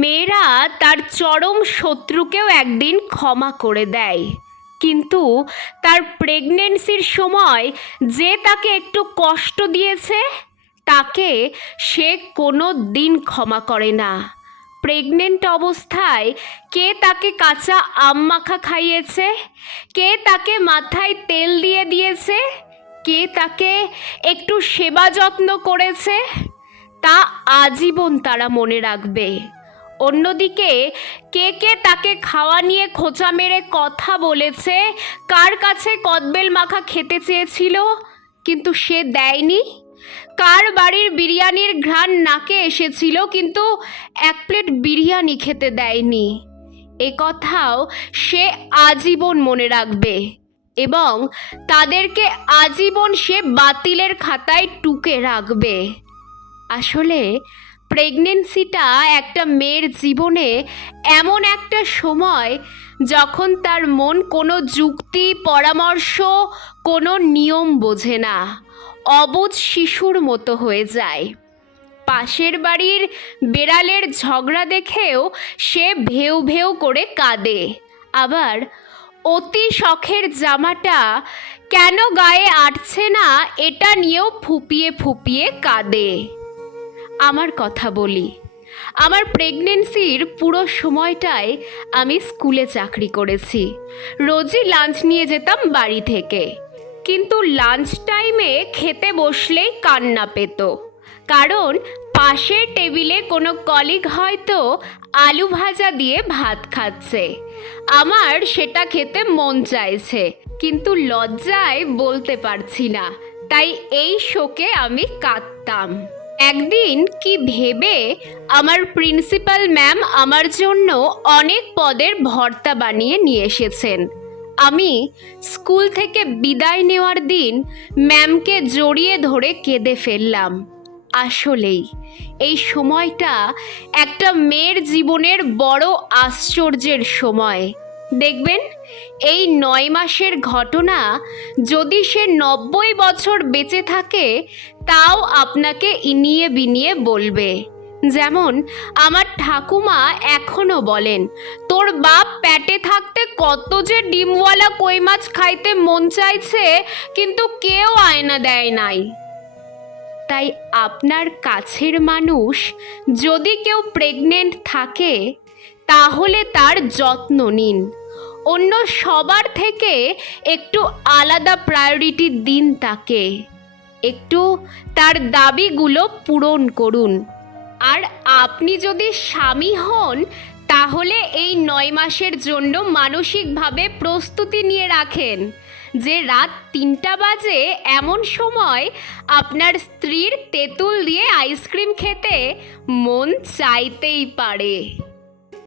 মেয়েরা তার চরম শত্রুকেও একদিন ক্ষমা করে দেয়, কিন্তু তার প্রেগনেন্সির সময় যে তাকে একটু কষ্ট দিয়েছে তাকে সে কোনো দিন ক্ষমা করে না। প্রেগনেন্ট অবস্থায় কে তাকে কাঁচা আম মাখা খাইয়েছে, কে তাকে মাথায় তেল দিয়ে দিয়েছে, কে তাকে একটু সেবা যত্ন করেছে, তা আজীবন তারা মনে রাখবে। অন্যদিকে কে কে তাকে খাওয়া নিয়ে খোঁচা মেরে কথা বলেছে, কার কাছে কদবেল মাখা খেতে চেয়েছিল কিন্তু সে দেয়নি, কার বাড়ির বিরিয়ানির ঘ্রাণ নাকে এসেছিল কিন্তু এক প্লেট বিরিয়ানি খেতে দেয়নি, এ কথাও সে আজীবন মনে রাখবে এবং তাদেরকে আজীবন সে বাতিলের খাতায় টুকে রাখবে। আসলে প্রেগনেন্সিটা একটা মেয়ের জীবনে এমন একটা সময় যখন তার মন কোনো যুক্তি, পরামর্শ, কোনো নিয়ম বোঝে না, অবুঝ শিশুর মতো হয়ে যায়। পাশের বাড়ির বেড়ালের ঝগড়া দেখেও সে ভেউ ভেউ করে কাঁদে, আবার অতি শখের জামাটা কেন গায়ে আটছে না এটা নিয়েও ফুপিয়ে ফুপিয়ে কাঁদে। আমার কথা বলি, আমার প্রেগনেন্সির পুরো সময়টায় আমি স্কুলে চাকরি করেছি। রোজই লাঞ্চ নিয়ে যেতাম বাড়ি থেকে, কিন্তু লাঞ্চ টাইমে খেতে বসলেই কান্না পেত, কারণ পাশের টেবিলে কোনো কলিগ হয়তো আলু ভাজা দিয়ে ভাত খাচ্ছে, আমার সেটা খেতে মন চাইছে কিন্তু লজ্জায় বলতে পারছি না, তাই এই শোকে আমি কাঁদতাম। একদিন কি ভেবে আমার প্রিন্সিপাল ম্যাম আমার জন্য অনেক পদের ভর্তা বানিয়ে নিয়ে এসেছেন। আমি স্কুল থেকে বিদায় নেওয়ার দিন ম্যামকে জড়িয়ে ধরে কেঁদে ফেললাম। আসলেই এই সময়টা একটা মেয়ের জীবনের বড় আশ্চর্যের সময়। দেখবেন এই 9 মাসের ঘটনা যদি সে 90 বছর বেঁচে থাকে তাও আপনাকে ইনিয়ে বিনিয়ে বলবে। যেমন আমার ঠাকুমা এখনো বলেন, তোর বাপ পেটে থাকতে কত যে ডিমওয়ালা কই মাছ খাইতে মন চাইছে কিন্তু কেউ আয়না দেয় নাই। তাই আপনার কাছের মানুষ যদি কেউ প্রেগনেন্ট থাকে তাহলে তার যত্ন নিন, অন্য সবার থেকে একটু আলাদা প্রায়োরিটি দিন তাকে, একটু তার দাবিগুলো পূরণ করুন। আর আপনি যদি স্বামী হন তাহলে এই 9 মাসের জন্য মানসিকভাবে প্রস্তুতি নিয়ে রাখেন যে রাত 3টা বাজে এমন সময় আপনার স্ত্রীর তেঁতুল দিয়ে আইসক্রিম খেতে মন চাইতেই পারে।